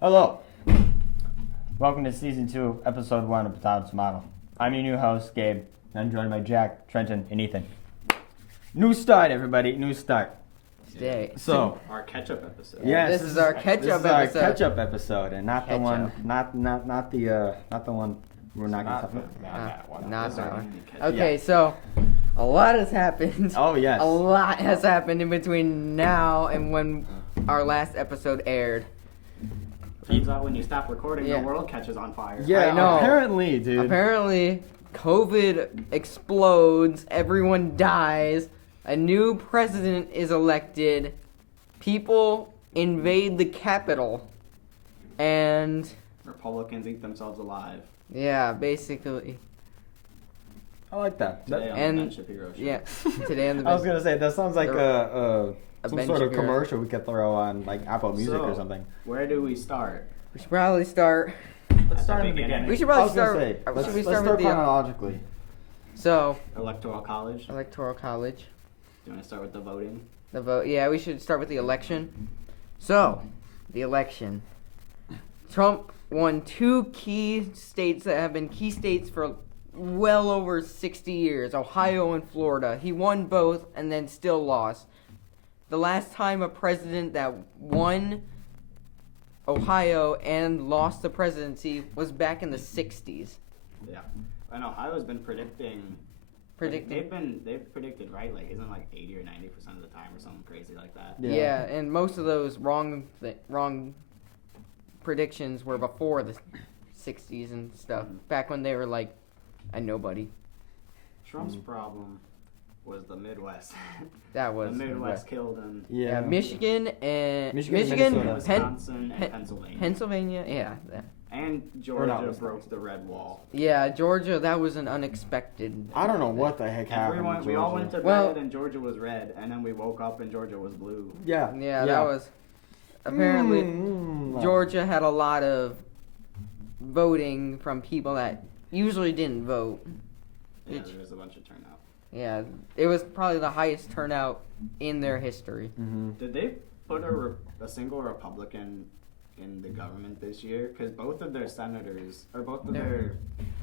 Hello. Welcome to Season 2, Episode 1 of Potato Tomato. I'm your new host, Gabe, and I'm joined by Jack, Trenton, and Ethan. New start, everybody. New start. Today. So, our ketchup episode. Yes, this is our ketchup episode. Our ketchup episode, and not the one, not the one we're not going to talk about. Not that one. Ketchup. Okay, so a lot has happened. Oh, yes. A lot has happened in between now and when our last episode aired. Turns out when you stop recording, Yeah. the world catches on fire. Yeah, I know. apparently, dude. Apparently, COVID explodes, everyone dies, a new president is elected, people invade the Capitol, and Republicans eat themselves alive. yeah, basically, I like that. Today on And- the Ben Shapiro show. yeah, today on the I was going to say, that sounds like A some Ben sort of Shapiro. commercial we could throw on, like, Apple Music or So, something. Where do we start? We should probably start. Let's start in the beginning. We should I probably was gonna start. say, let's should we start start with the chronologically. so Electoral college. Do electoral college, you want to start with the voting? the vote? Yeah, we should start with the election. So, the election. Trump won two key states that have been key states for well over 60 years, Ohio and Florida. He won both and then still lost. The last time a president that won Ohio and lost the presidency was back in the 60s. Yeah. And Ohio's been predicting. They've predicted right. Like isn't it like 80 or 90% of the time or something crazy like that. Yeah, and most of those wrong predictions were before the 60s and stuff. Back when they were like a nobody. Trump's problem was the Midwest. That was the Midwest killed him. Yeah, Michigan and Michigan, Minnesota. Wisconsin and Pennsylvania. Pennsylvania. Yeah, And Or Georgia not broke the red wall. yeah, Georgia. That was an unexpected. I don't know what the heck happened. Everyone, in we all Georgia. went to Well- bed and Georgia was red, and then we woke up and Georgia was blue. Yeah. Yeah, that was apparently Mm. Georgia had a lot of voting from people that usually didn't vote. Yeah, Which- there was a bunch of turnout. Yeah, it was probably the highest turnout in their history. Mm-hmm. Did they put a single Republican in the government this year? Because both of their senators, or both of their...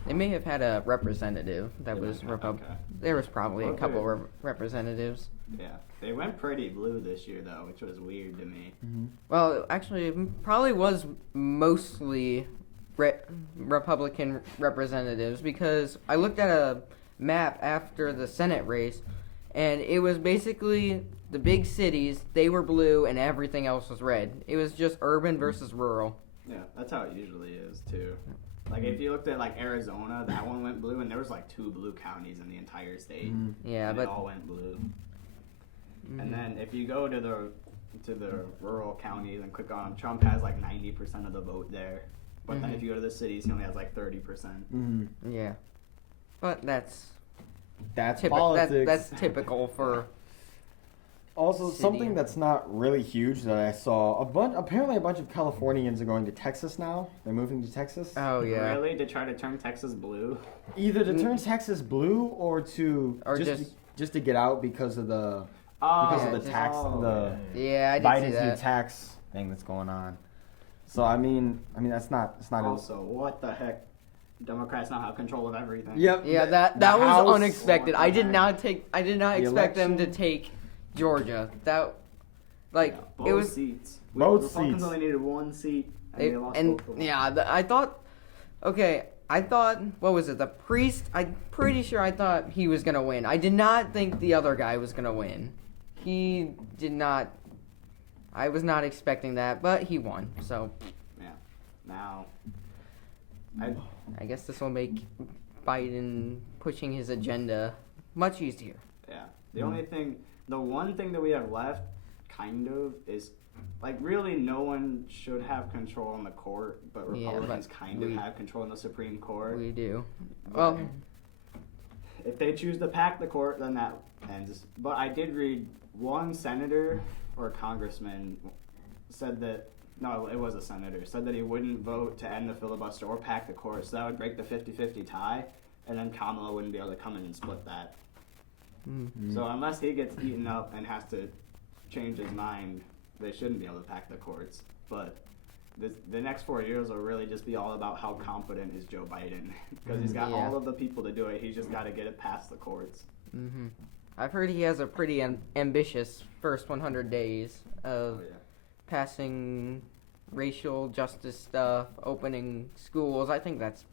They may have had a representative that was Okay, Republican. okay. There was probably a Okay. couple of representatives. Yeah, they went pretty blue this year though, which was weird to me. Mm-hmm. Well, actually, it probably was mostly Republican representatives because I looked at a map after the Senate race, and it was basically the big cities, they were blue, and everything else was red. It was just urban versus rural. Yeah, that's how it usually is too. Like if you looked at like Arizona, that one went blue, and there was like 2 blue counties in the entire state. Mm-hmm. Yeah, and but it all went blue. Mhm. And then if you go to the rural counties and click on them, Trump has like 90% of the vote there. But then Mhm. if you go to the cities, he only has like 30%. Mm-hmm. yeah, but that's That's typical. politics. That's typical for. Also, City. something that's not really huge that I saw. Apparently, a bunch of Californians are going to Texas now. They're moving to Texas. Oh yeah. Really? To try to turn Texas blue? Either to turn Texas blue or Or just to get out because of the Oh, because of the just- tax Yeah, I did see Biden's new that. tax thing that's going on. So I mean that's not Also, what the heck? Democrats now have control of everything. Yep. Yeah, that the was House- unexpected. I did not expect them to election. take Georgia. That like Yeah, both it was seats. Both Republicans seats. only needed 1 seat, and they, they lost and both of them. yeah, I thought what was it? The priest, I'm pretty sure I thought he was going to win. I did not think the other guy was going to win. He did not. I was not expecting that, but he won. So, Now, I guess this will make Biden pushing his agenda much easier. yeah. The one thing that we have left, kind of, is like really no one should have control in the court, but Yeah, Republicans but kind of have control in the Supreme Court. We do. But Well, if they choose to pack the court, then that ends. But I did read one senator or congressman said that, no, it was a senator, said that he wouldn't vote to end the filibuster or pack the court, so that would break the 50-50 tie, and then Kamala wouldn't be able to come in and split that. mm, So unless he gets eaten up and has to change his mind, they shouldn't be able to pack the courts. But the next 4 years will really just be all about how competent is Joe Biden, because he's got Yeah. all of the people to do it. He's just got to get it past the courts. Mm-hmm. I've heard he has a pretty ambitious first 100 days of passing racial justice stuff, opening schools. I think that's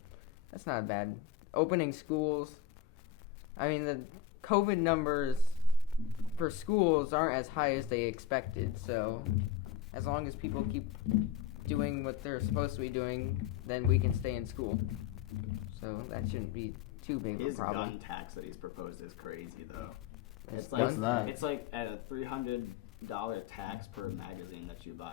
not bad. Opening schools. I mean, the COVID numbers for schools aren't as high as they expected, so as long as people keep doing what they're supposed to be doing, then we can stay in school. So that shouldn't be too big of a His problem. gun tax that he's proposed is crazy, though. His It's like What's that? it's like at a $300 tax per magazine that you buy.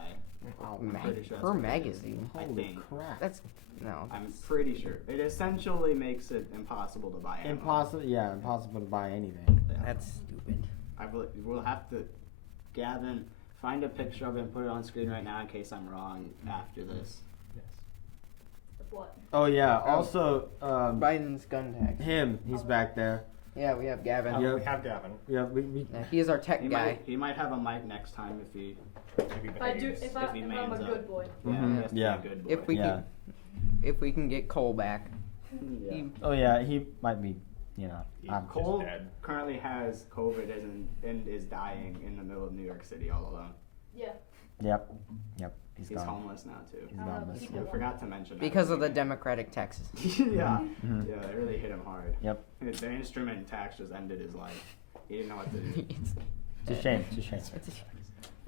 I'm pretty sure that's Per what it is. magazine. I Holy think. crap. That's no. I'm pretty sure. It essentially makes it impossible to buy ammo. Impossible to buy anything. Yeah. That's stupid. We'll have to, Gavin, find a picture of it and put it on screen right now in case I'm wrong after this. What? Oh yeah. Also, Biden's gun tax. he's back there. Yeah, we have Gavin. Yep. We have Gavin. Yeah, we Yeah, he is our tech guy. He might have a mic next time if he. If I do, if If he I'm a mans up. good boy. Yeah, Mhm. he has to be Yeah. a good boy. If we Yeah. can, if we can get Cole back. Yeah. He- Oh yeah, he might be. He's I'm just Cole dead. currently has COVID and is dying in the middle of New York City all alone. Yeah. Yep. He's He's gone. homeless now too. He's gone. Uh, This people- I forgot to mention that. Because of the Democratic taxes. yeah. Mhm. Yeah, it really hit him hard. Yep. The instrument tax just ended his life. He didn't know what to do. It's a shame. It's a shame. It's a shame.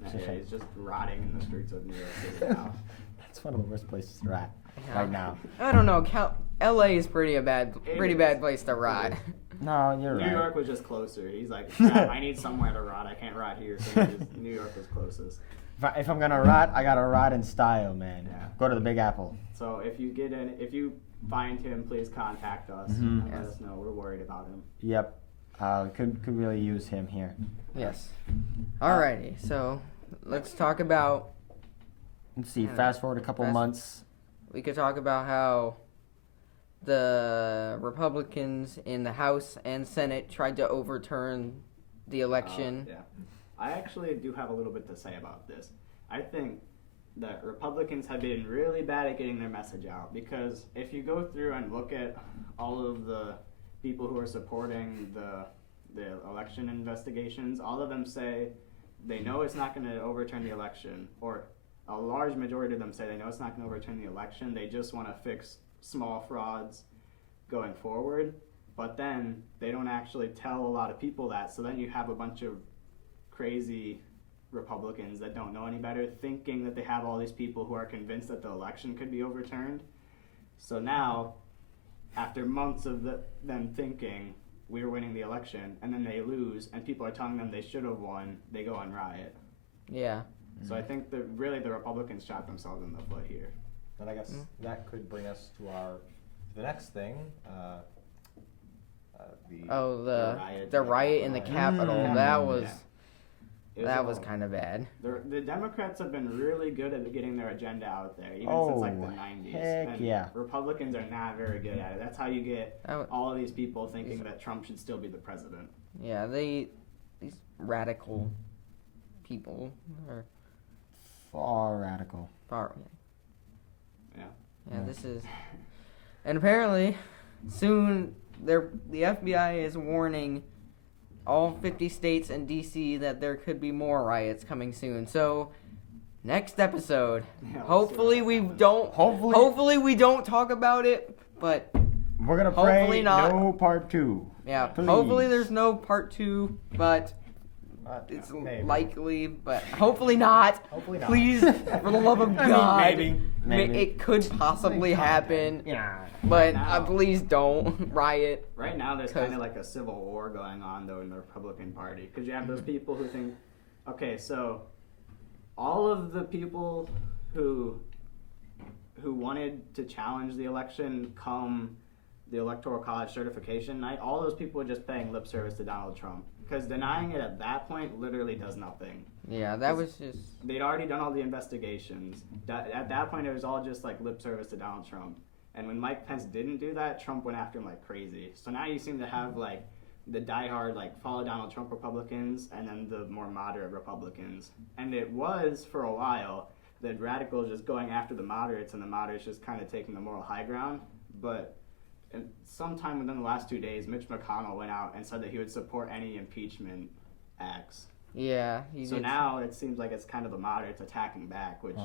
It's a Yeah, shame. he's just rotting in the streets of New York City now. That's one of the worst places to rat Yeah. right now. I don't know. LA is pretty It bad is. place to rot. No, you're New right. York was just closer. He's like, crap, I need somewhere to rot. I can't rot here. So New York was closest. If I'm gonna rot, I gotta rot in style, man. Yeah. Go to the Big Apple. So if you find him, please contact us Mhm. and let Yes. us know. We're worried about him. Yep. Could really use him here. Yes. Alrighty. So let's talk about. Let's see. Yeah. Fast forward a couple Fast- months. We could talk about how the Republicans in the House and Senate tried to overturn the election. Yeah. I actually do have a little bit to say about this. I think that Republicans have been really bad at getting their message out, because if you go through and look at all of the people who are supporting the election investigations, all of them say they know it's not going to overturn the election, or a large majority of them say they know it's not going to overturn the election. They just want to fix small frauds going forward, but then they don't actually tell a lot of people that. So then you have a bunch of crazy Republicans that don't know any better, thinking that they have all these people who are convinced that the election could be overturned. So now, after months of them thinking we're winning the election, and then they lose, and people are telling them they should have won, they go on riot. Yeah. So I think that really the Republicans shot themselves in the foot here. And I guess that could bring us to the next thing. The riot in the Capitol. Mm. That was Yeah. kind of bad. The Democrats have been really good at getting their agenda out there, even Oh, since like the 90s. heck and yeah. Republicans are not very good at it. That's how you get That wa- all of these people thinking that Trump should still be the president. Yeah, these radical people are Far radical. far. Yeah. Yeah, this is, and apparently, soon the FBI is warning all 50 states and DC that there could be more riots coming soon. So, next episode, Yeah, we'll see hopefully what we happens. don't. Hopefully- Hopefully we don't talk about it. But We're gonna pray Hopefully not. no part 2. yeah, Please. hopefully there's no part 2. But it's maybe. likely. But hopefully not. Hopefully not. Please, for the love of I mean, God, maybe. it could possibly happen. Yeah. But Now. please don't riot. Right now, there's 'Cause- kind of like a civil war going on, though, in the Republican Party. Because you have those people who think, okay, so all of the people who wanted to challenge the election come the Electoral College certification night, all those people were just paying lip service to Donald Trump. Because denying it at that point literally does nothing. Yeah, that was just. They'd already done all the investigations. At that point, it was all just like lip service to Donald Trump. And when Mike Pence didn't do that, Trump went after him like crazy. So now you seem to have like the diehard, like follow Donald Trump Republicans and then the more moderate Republicans. And it was for a while the radicals just going after the moderates, and the moderates just kind of taking the moral high ground. But sometime within the last 2 days, Mitch McConnell went out and said that he would support any impeachment acts. Yeah. So now it seems like it's kind of the moderates attacking back, which,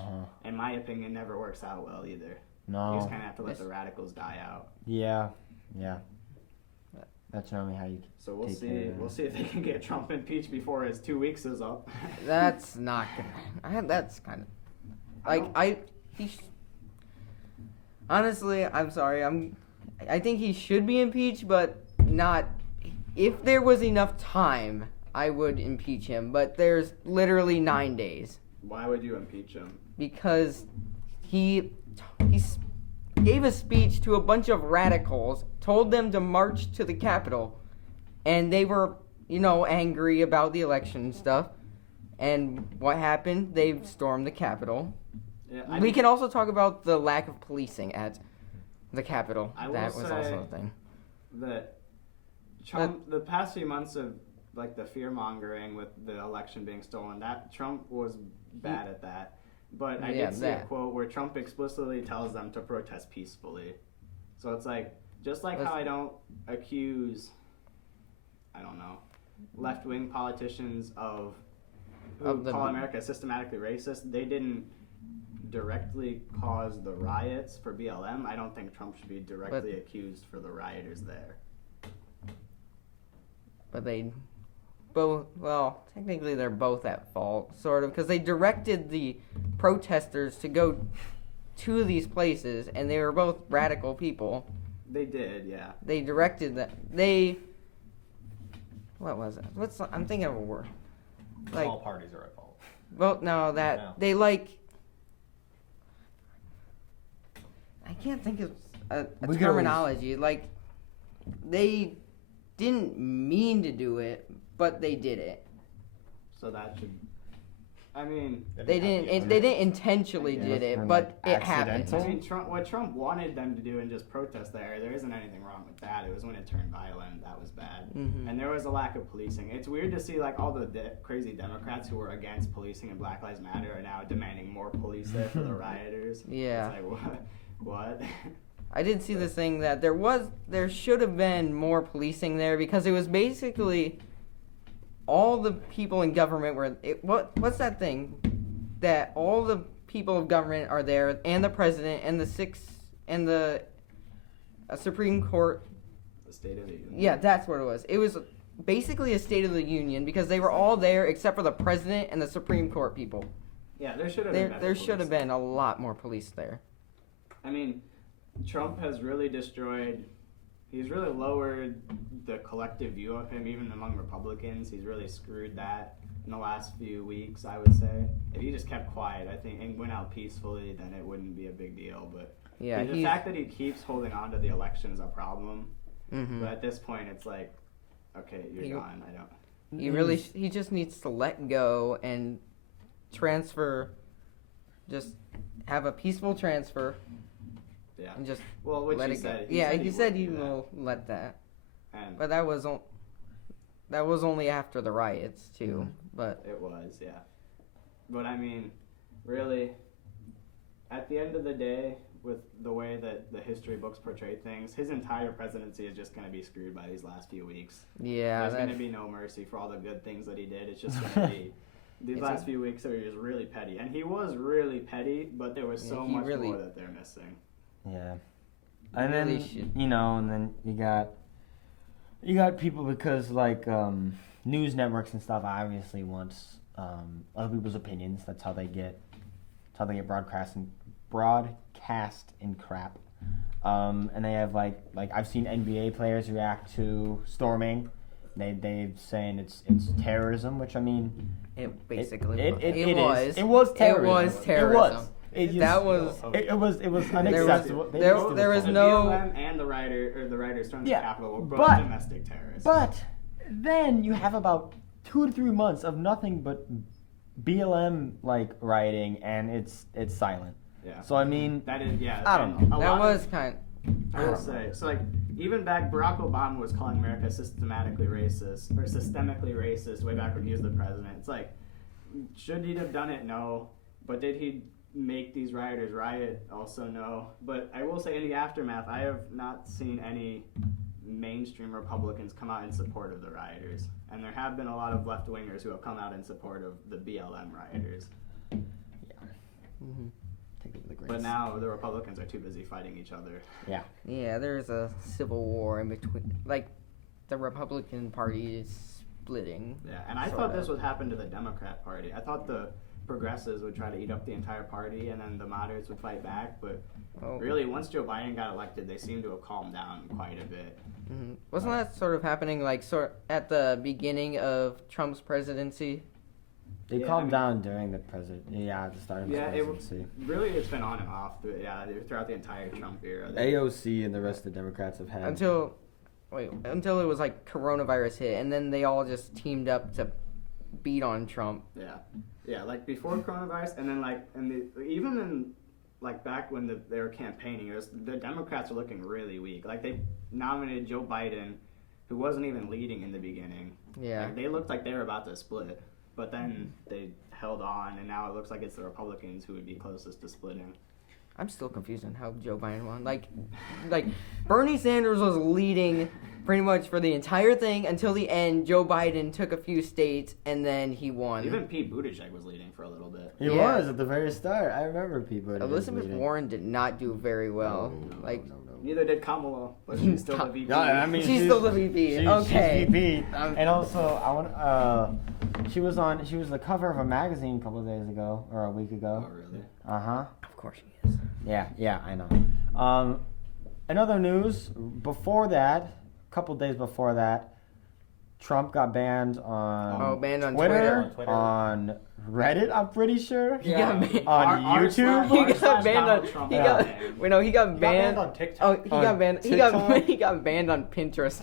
in my opinion, never works out well either. No. You just kind of have to let the radicals die out. Yeah. That's normally how you. So we'll see. We'll see if they can get Trump impeached before his 2 weeks is up. That's not gonna. That's kind of honestly, I'm sorry. I think he should be impeached, but not. If there was enough time, I would impeach him. But there's literally 9 days. Why would you impeach him? Because he gave a speech to a bunch of radicals, told them to march to the Capitol, and they were, angry about the election and stuff. And what happened? They stormed the Capitol. Yeah, We can also talk about the lack of policing at the Capitol. That was also a thing. That Trump, the past few months of like the fear mongering with the election being stolen, that Trump was bad at that. But I did see a quote where Trump explicitly tells them to protest peacefully. So it's like, just like how I don't accuse, left-wing politicians of call America systematically racist, they didn't directly cause the riots for BLM. I don't think Trump should be directly accused for the rioters there. But technically they're both at fault, sort of, because they directed the protesters to go to these places, and they were both radical people. They did, yeah. They directed that. What was it? I'm thinking of a word. All parties are at fault. Well, no, they I can't think of a terminology. Like, they didn't mean to do it, but they did it. So that should. They didn't intentionally did it, but it happened. What Trump wanted them to do and just protest there isn't anything wrong with that. It was when it turned violent that was bad, and there was a lack of policing. It's weird to see like all the crazy Democrats who were against policing and Black Lives Matter are now demanding more police there for the rioters. Yeah. It's like what? I did see this thing that there should have been more policing there because it was basically all the people in government what's that thing that all the people of government are there, and the president and the Supreme Court. The State of the Union. Yeah, that's what it was. It was basically a State of the Union because they were all there except for the president and the Supreme Court people. Yeah, there should have been. There should have been a lot more police there. Trump has really destroyed. He's really lowered the collective view of him, even among Republicans. He's really screwed that in the last few weeks, I would say. If he just kept quiet, I think, and went out peacefully, then it wouldn't be a big deal. But yeah, the fact that he keeps holding on to the election is a problem. Mm-hmm. But at this point, it's like, okay, you're gone. I don't. He just needs to let go and transfer. Just have a peaceful transfer. Yeah. And just which let he it said. go. He said he will let that. But that was only after the riots too. Mm-hmm. But it was, yeah. But really, at the end of the day, with the way that the history books portray things, his entire presidency is just going to be screwed by these last few weeks. Yeah. There's going to be no mercy for all the good things that he did. It's just going to be these last few weeks are just really petty. And he was really petty, but there was so much more that they're missing. Yeah. And then, and then you got people because news networks and stuff obviously wants other people's opinions. That's how they get broadcast in crap. And they have like I've seen NBA players react to storming. They've saying it's terrorism, which it basically it was terrorism. It was terrorism. It was unacceptable. There was no. BLM and the writers from the Capitol were both domestic terrorists. But then you have about 2 to 3 months of nothing but BLM rioting, and it's silent. Yeah. So that is I don't know. That was kind. I would say so. Even back, Barack Obama was calling America systemically racist way back when he was the president. It's should he have done it? No. But did he make these rioters riot also no. But I will say in the aftermath, I have not seen any mainstream Republicans come out in support of the rioters. And there have been a lot of left-wingers who have come out in support of the BLM rioters. Yeah. Mm-hmm. Take it with a grain. But now the Republicans are too busy fighting each other. Yeah. Yeah, there's a civil war in between. Like, the Republican Party is splitting. Yeah, and I thought this would happen to the Democrat Party. I thought the progressives would try to eat up the entire party, and then the moderates would fight back. But really, once Joe Biden got elected, they seem to have calmed down quite a bit. Mm-hmm. Wasn't that sort of happening, like, at the beginning of Trump's presidency? They calmed down during the at the start of his presidency. Really, it's been on and off. Throughout the entire Trump era. AOC and the rest of the Democrats have had until it was like coronavirus hit, and then they all just teamed up to beat on Trump. Yeah, like before coronavirus, and then even in like back when they were campaigning, the Democrats were looking really weak. Like they nominated Joe Biden, who wasn't even leading in the beginning. Yeah, like, they looked like they were about to split, but then they held on, and now it looks like it's the Republicans who would be closest to splitting. I'm still confused on how Joe Biden won. Like Bernie Sanders was leading pretty much for the entire thing until the end. Joe Biden took a few states and then he won. Even Pete Buttigieg was leading for a little bit. He was at the very start. I remember Pete Buttigieg. Elizabeth Warren did not do very well. No. Neither did Kamala, but she's still the VP. No, I mean she's still the VP. Okay. She's VP. And also, she was the cover of a magazine a couple of days ago or a week ago. Oh, really? Of course she is. Yeah, I know. In other news, before that, a couple days before that, Trump got banned on Twitter, on Reddit, I'm pretty sure. He got banned on YouTube. He got banned on. He got banned on TikTok. Oh, he got banned. He got banned on Pinterest.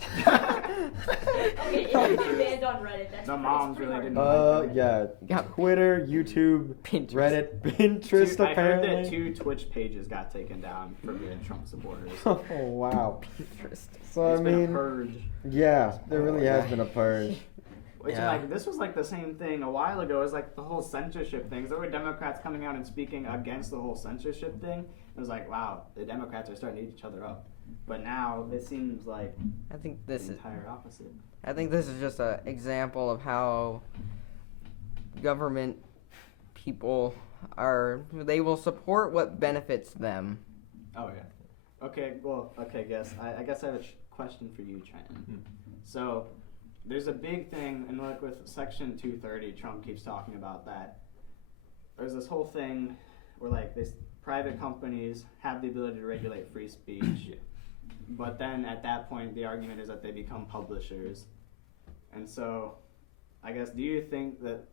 Okay, if you're banned on Reddit, that's The moms really didn't. Yeah. Twitter, YouTube, Pinterest. Reddit, Pinterest. I heard Apparently. that 2 Twitch pages got taken down for being Trump supporters. Oh wow. Pinterest. So It's I been a mean, purge. yeah, there really has been a purge. Which this was like the same thing a while ago. It was like the whole censorship thing. There were Democrats coming out and speaking against the whole censorship thing. It was like, wow, the Democrats are starting to eat each other up. But now it seems like I think the entire opposite. I think this is just an example of how government people they will support what benefits them. Oh yeah. Okay, guess. I guess I have a question for you, Trenton. So there's a big thing, and like with Section 230, Trump keeps talking about that. There's this whole thing where like these private companies have the ability to regulate free speech, but then at that point the argument is that they become publishers. And so, I guess, do you think that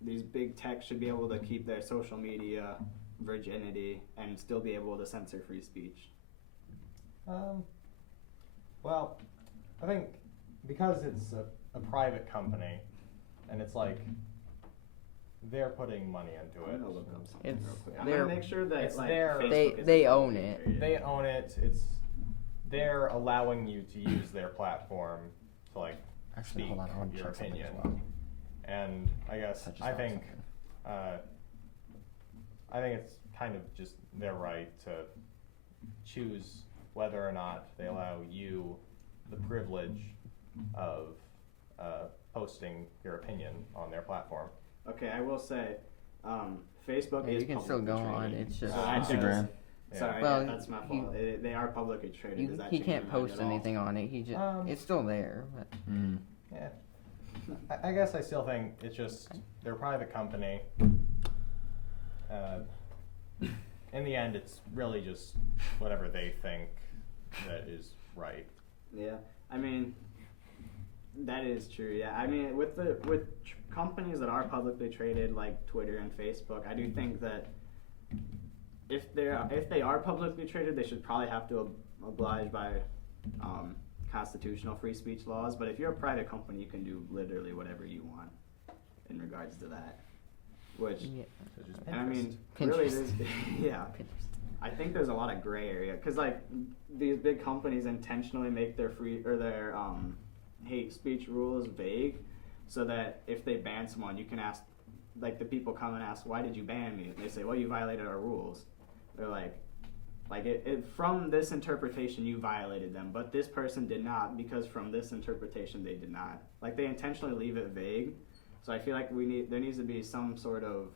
these big tech should be able to keep their social media virginity and still be able to censor free speech? Well, I think because it's a private company, and it's like they're putting money into it. I'm gonna look up something It's real quick. I'm gonna make sure that it's like their- Facebook They isn't own it. traded. They own it. They're allowing you to use their platform to like Actually, speak hold on, I want to your check something opinion. as well. And I guess I think it's kind of just their right to choose whether or not they allow you the privilege of posting your opinion on their platform. Okay, I will say, Facebook is You can still go publicly on. traded. It's just So that Instagram. does- Sorry, Well, that's my fault. They are publicly traded. Does that he change can't your mind post at all? anything on it. He just it's still there. But. Yeah. I guess I still think it's just they're a private company. In the end, it's really just whatever they think that is right. Yeah, I mean, that is true. Yeah, I mean, with companies that are publicly traded like Twitter and Facebook, I do think that if they are publicly traded, they should probably have to oblige by constitutional free speech laws. But if you're a private company, you can do literally whatever you want in regards to that. Which, and I mean, really, there's, yeah. I think there's a lot of gray area because like these big companies intentionally make their hate speech rules vague, so that if they ban someone, you can ask like the people come and ask, why did you ban me? And they say, well, you violated our rules. They're like from this interpretation you violated them, but this person did not, because from this interpretation they did not. Like, they intentionally leave it vague. So I feel like there needs to be some sort of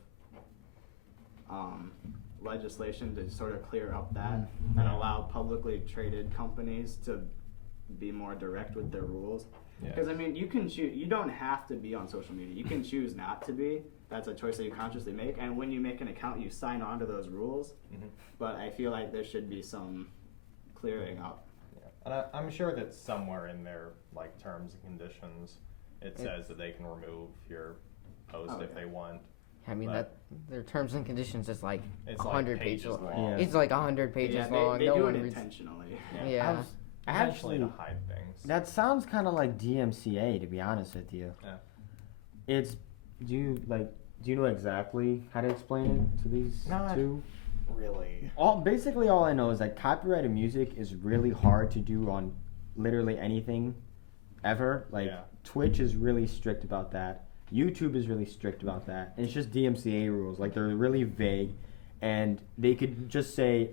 legislation to sort of clear up that and allow publicly traded companies to be more direct with their rules. Because I mean, you can choose. You don't have to be on social media. You can choose not to be. That's a choice that you consciously make. And when you make an account, you sign on to those rules. But I feel like there should be some clearing up. And I'm sure that somewhere in their like terms and conditions, it says that they can remove your post if they want. I mean, that their terms and conditions is like It's 100 like pages long. Yeah. It's like 100 pages long. They No do one it reads. intentionally. Yeah. Essentially to Actually, hide things. that sounds kind of like DMCA, to be honest with you. Yeah. It's do you know exactly how to explain it to these Not two? Really. Basically all I know is that copyrighted music is really hard to do on literally anything ever. Like Twitch is really strict about that. YouTube is really strict about that. And it's just DMCA rules. Like, they're really vague, and they could just say,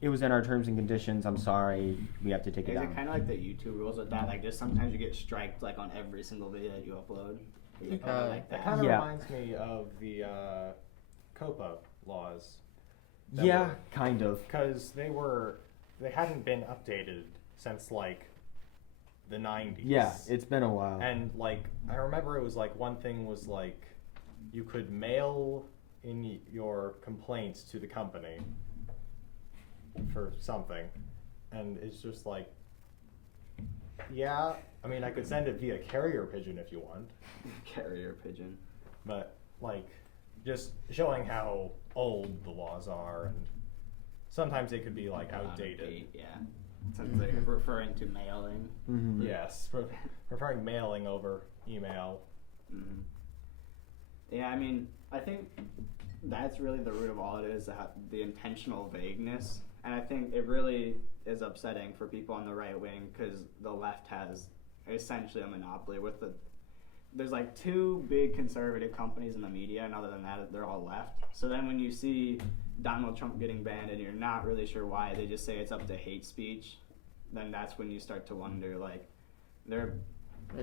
it was in our terms and conditions, I'm sorry, we have to take it Is down. it kind of like the YouTube rules with that? Like, just sometimes you get striked like on every single video that you upload. Is it kinda like That that? kind of Yeah. reminds me of the COPA laws. Yeah, kind of. Because they hadn't been updated since like the 90s. Yeah, it's been a while. And like I remember it was like one thing was like you could mail in your complaints to the company for something, and it's just like, yeah, I mean I could send it via carrier pigeon if you want, Carrier pigeon. but like just showing how old the laws are, and sometimes they could be like outdated. Yeah. Since they're referring to mailing. Mm-hmm. Yes, preferring mailing over email. Mm-hmm. Yeah, I mean, I think that's really the root of all it is, the intentional vagueness. And I think it really is upsetting for people on the right wing because the left has essentially a monopoly with there's like two big conservative companies in the media, and other than that, they're all left. So then when you see Donald Trump getting banned and you're not really sure why, they just say it's up to hate speech, then that's when you start to wonder, like,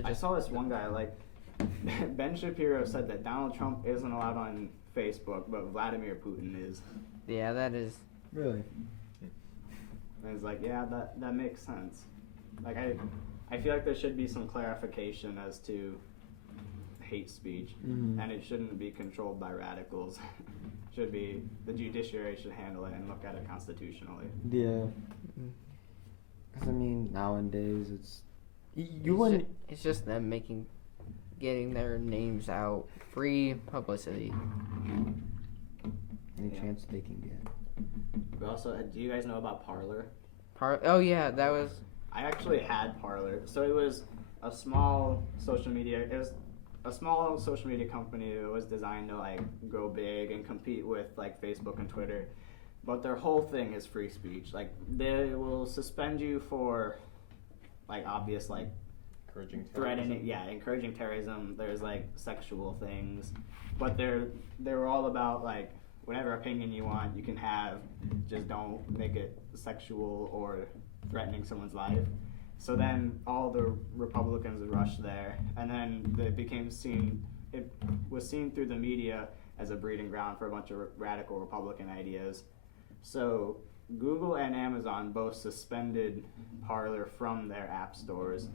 I saw this one guy, like, Ben Shapiro said that Donald Trump isn't allowed on Facebook, but Vladimir Putin is. Yeah, that is. Really? And it's like, yeah, that makes sense. Like, I feel like there should be some clarification as to hate speech, and it shouldn't be controlled by radicals. Should be the judiciary should handle it and look at it constitutionally. Yeah. Because I mean, nowadays It's just them getting their names out, free publicity. any chance they can get. We also, do you guys know about Parler? Oh yeah, that was. I actually had Parler. So it was a small social media. It was a small social media company that was designed to like go big and compete with like Facebook and Twitter. But their whole thing is free speech. Like, they will suspend you for like obvious like Encouraging threatening, encouraging terrorism. There's like sexual things, but they were all about like whatever opinion you want you can have, just don't make it sexual or threatening someone's life. So then all the Republicans rushed there, and then it was seen through the media as a breeding ground for a bunch of radical Republican ideas. So Google and Amazon both suspended Parler from their app stores.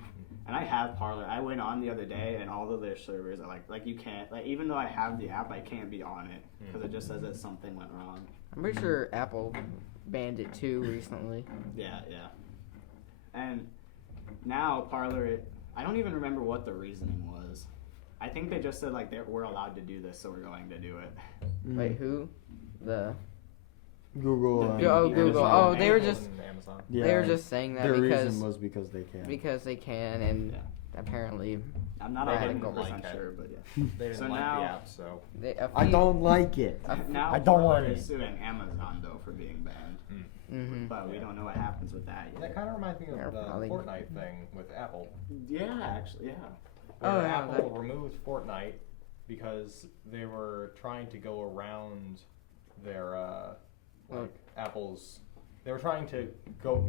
And I have Parler. I went on the other day, and all of their servers are like you can't, like, even though I have the app, I can't be on it because it just says that something went wrong. I'm pretty sure Apple banned it too recently. Yeah. And now Parler, I don't even remember what the reasoning was. I think they just said like we're allowed to do this, so we're going to do it. Wait, who? The Google. Google. Oh, they were just Amazon. Yeah. they were just saying that Their because reason was because they can. they can, and apparently I'm not Radical 100% like it. sure, but yeah. They didn't So like now- the app, so I don't like it. Now I don't want Parler is it. suing Amazon though for being banned, but we don't know what happens with that yet. that kind of reminds me Yeah, of the probably. Fortnite thing with Apple. Yeah, actually, yeah. Where Oh, yeah, Apple removed Fortnite because they were trying to go around their Apple's. They were trying to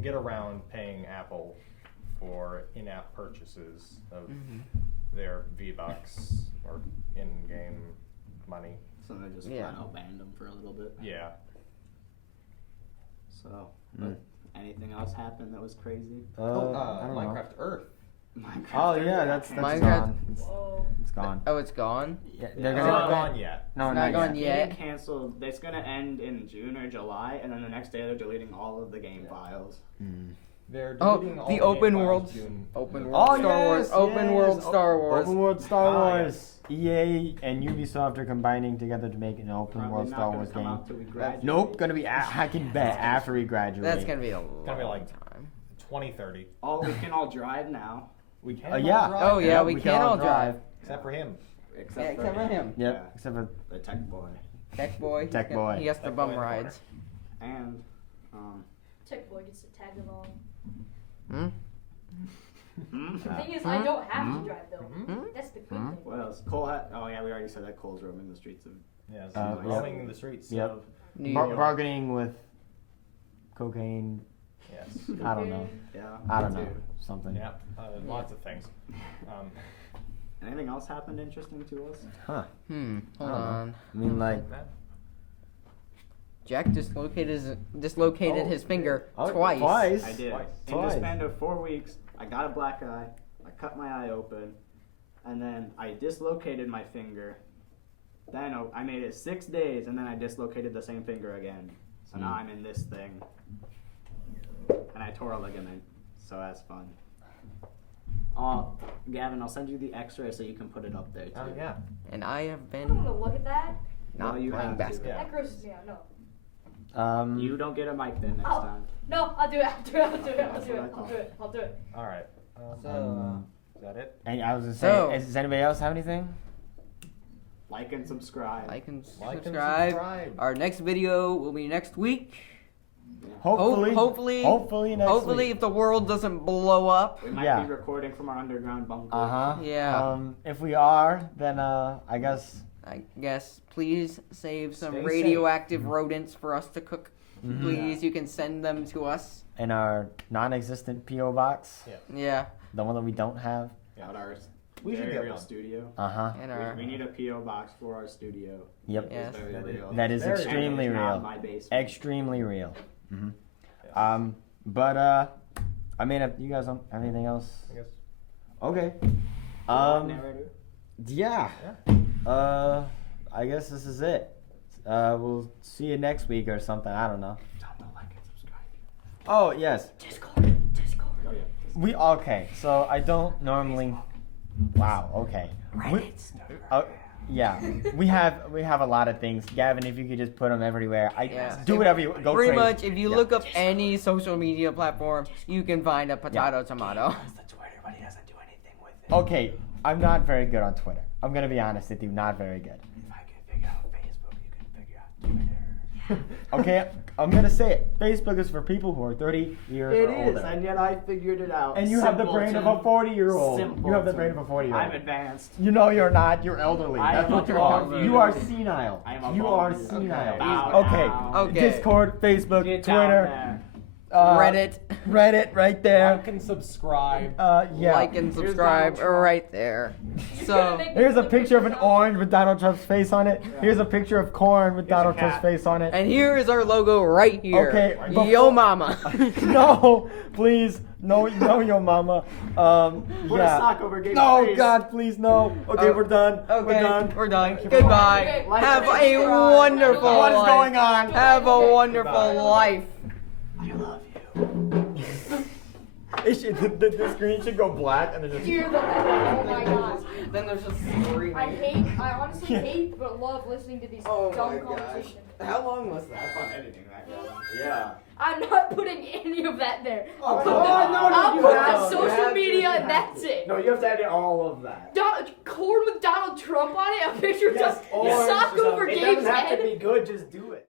get around paying Apple for in-app purchases of their V-Bucks or in-game money. So they just flat out banned them for a little bit. Yeah. So, but anything else happen that was crazy? I don't know. Minecraft Earth. Oh yeah, that's Minecraft- gone. Whoa. It's gone. Oh, it's gone? Yeah, It's they're not gonna. gone yet. No, It's not not gone yet. yet. Getting canceled. It's gonna end in June or July, and then the next day they're deleting all of the game files. They're Oh, deleting all the game open files world. June. Open world Oh, Star Wars. yes, Open yes. world Star Wars. Open world Star Ah, Wars. EA and Ubisoft are combining together to make an open Probably world not Star gonna Wars come game. out till we graduate. Nope, gonna be. I can bet after we graduate. That's gonna be a long Gonna be like time. 2030. Oh, we can all drive now, We can. Yeah. Oh yeah, we can all drive. Except for him. except Except for him. Yep. Yeah. Except for the tech boy, Tech boy. Tech he's got- boy. He gets the Tech bum boy in the corner. rides. and Tech boy gets to tag along. Hmm? The thing is, I don't have to drive though. Hmm? That's the good thing. what else? Cole had. Oh yeah, we already said that Cole's roaming the streets of. Yeah. Uh, So roaming the streets Yep. of. New bar- York. bargaining with cocaine. Yes. I don't know. Yeah. I don't me know. too. Something. Yeah. Lots of things. Anything else happened interesting to us? Huh. Hold I don't know. on. I mean, like. Jack dislocated Oh, his finger Oh, twice. Twice. I did. Twice. In the span of 4 weeks, I got a black eye. I cut my eye open, and then I dislocated my finger. Then I made it 6 days, and then I dislocated the same finger again. So now I'm in this thing, and I tore a ligament. So that's fun. Gavin, I'll send you the X-ray so you can put it up there too. Oh yeah. And I have I don't want been to look at that. not Well, you playing have to. basketball. Yeah. That grosses me out. No. You don't get a mic then next Oh. time. No, I'll do it. I'll do it. I'll do it. I'll That's do it. what I I'll thought. do it. I'll do it. All right. Is that it? And I was gonna say, So- does anybody else have anything? Like and subscribe. Like and Like and subscribe. subscribe. Our next video will be next week. Hopefully. Hopefully. Hopefully next Hopefully, week. if the world doesn't blow up. We might Yeah. be recording from our underground bunker. Uh huh. Yeah. If we are, then I guess. I guess please save some Stay radioactive rodents for us to cook. Mhm. Please, you can send them to us. In our non-existent PO box, Yeah. the one that we don't have. At our We should very get real one. studio. Uh huh. And our We need a PO box for our studio. Yep. Yes. It's very That is- real. That is Very extremely And it's not real. my basement. Extremely real. hmm Yeah. But I mean, if you guys don't have anything else, I guess. okay. Narrator. Yeah. I guess this is it. We'll see you next week or something. I don't know. Don't like and subscribe. Oh yes. Discord. Oh yeah. We okay. So I don't normally. Wow. Okay. Yeah. We have a lot of things. Gavin, if you could just put them everywhere. Yeah. Do whatever you go Pretty crazy. much, if you Yeah. look up any social media platform, you can find a potato tomato. the Twitter, but he doesn't do anything with it. Okay. I'm not very good on Twitter. I'm gonna be honest with you. Not very good. If I can figure out Facebook, you can figure out Twitter. Okay. I'm gonna say it. Facebook is for people who are 30 years It or is, older. and yet I figured it out. And you have the brain of a 40-year-old. You have the brain of a 40-year-old. I'm advanced. You know you're not. You're elderly. I That's am what you above are. you. You are senile. I am You above are you. senile. Bow Okay. down. Okay. Discord, Facebook, Get down Twitter, there. Reddit. Reddit, right there. Like and subscribe. Yeah. Like and Here's subscribe Donald Trump. right there. So, Here's a picture of an orange with Donald Trump's face on it. Here's a picture of corn with Here's a Donald Trump's cat. face on it. and here is our logo right here. Okay, Yo mama. No, please, no, yo, mama. Put a Yeah. sock over Gabe's No, face. God, please, no. Okay, Oh, we're done. Okay, We're done. we're done. Thank you for Goodbye. watching. Like Have and a subscribe. wonderful What is life. going on? Have a wonderful Goodbye. life. I love you. The screen should go black and then just. Hear the. Oh my god. Then there's just screaming. I honestly hate but love listening to these Oh dumb my gosh. conversations. How long was that? Have fun editing that, Gavin. Yeah. I'm not putting any of that there. I'll Oh, put, no, I'll you put have the to. social You have media to. and that's it. No, you have to edit all of that. Corn with Donald Trump on it, a picture of Yes, Donald- orange sock over It Gabe's doesn't have head. to be good, just do it.